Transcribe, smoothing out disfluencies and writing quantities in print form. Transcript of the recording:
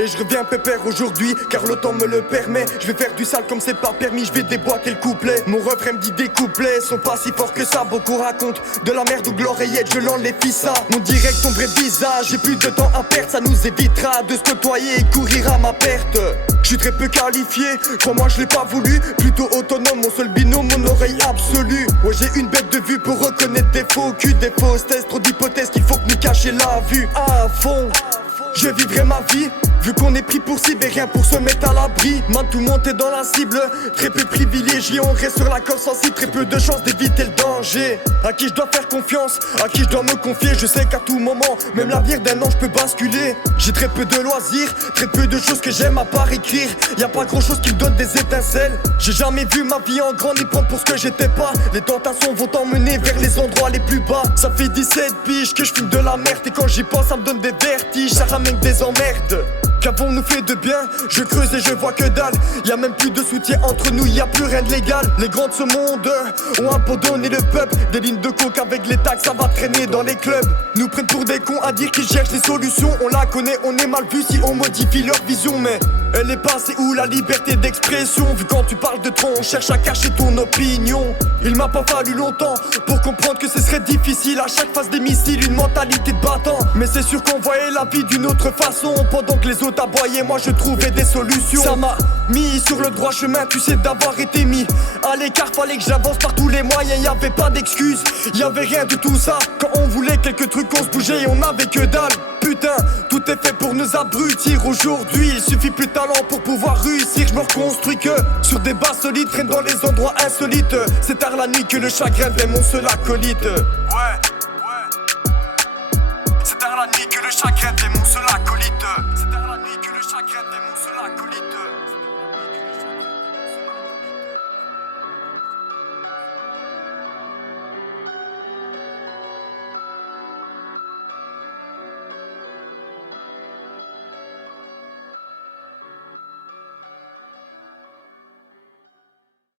Et je reviens pépère aujourd'hui, car le temps me le permet. Je vais faire du sale comme c'est pas permis, je vais déboîter le couplet. Mon refrain me dit des couplets sont pas si forts que ça. Beaucoup racontent de la merde ou de l'oreillette, je l'enlève ça. Mon direct, ton vrai visage, j'ai plus de temps à perdre. Ça nous évitera de se côtoyer et courir à ma perte. Je suis très peu qualifié, crois-moi je l'ai pas voulu. Plutôt autonome, mon seul binôme, mon oreille absolue. Ouais, j'ai une bête de vue pour reconnaître des faux culs, des fausses tests, trop d'hypothèses qu'il faut que nous cacher la vue. À fond, je vivrai ma vie, vu qu'on est pris pour cible et rien pour se mettre à l'abri. Man, tout le monde est dans la cible, très peu privilégié. On reste sur la corde sensible, très peu de chances d'éviter le danger. À qui je dois faire confiance, à qui je dois me confier. Je sais qu'à tout moment, même l'avenir d'un an je peux basculer. J'ai très peu de loisirs, très peu de choses que j'aime à part écrire. Y'a pas grand chose qui me donne des étincelles. J'ai jamais vu ma vie en grand ni prendre pour ce que j'étais pas. Les tentations vont t'emmener vers les endroits les plus bas. Ça fait 17 piges que je fume de la merde. Et quand j'y pense ça me donne des vertiges, ça ramène des emmerdes. Qu'avons-nous fait de bien? Je creuse et je vois que dalle. Y'a même plus de soutien entre nous, y'a plus rien de légal. Les grands de ce monde ont abandonné le peuple. Des lignes de coke avec les taxes, ça va traîner dans les clubs. Nous prennent pour des cons à dire qu'ils cherchent des solutions. On la connaît, on est mal vu si on modifie leur vision. Mais elle est passée où la liberté d'expression? Vu quand tu parles de trop, on cherche à cacher ton opinion. Il m'a pas fallu longtemps pour comprendre que ce serait difficile. À chaque phase des missiles, une mentalité de battant. Mais c'est sûr qu'on voyait la vie d'une autre façon. Pendant que les autres aboyaient, moi je trouvais des solutions. Ça m'a mis sur le droit chemin, tu sais d'avoir été mis à l'écart, fallait que j'avance par tous les moyens. Y'avait pas d'excuses, y'avait rien de tout ça. Quand on voulait quelques trucs, on se bougeait et on avait que dalle. Putain, tout est fait pour nous abrutir. Aujourd'hui, il suffit plus de talent pour pouvoir réussir. Je me reconstruis que sur des bases solides, traîne dans les endroits insolites. C'est tard la nuit que le chagrin devient mon seul acolyte. Ouais. C'est tard la nuit que le chagrin devient mon seul acolyte.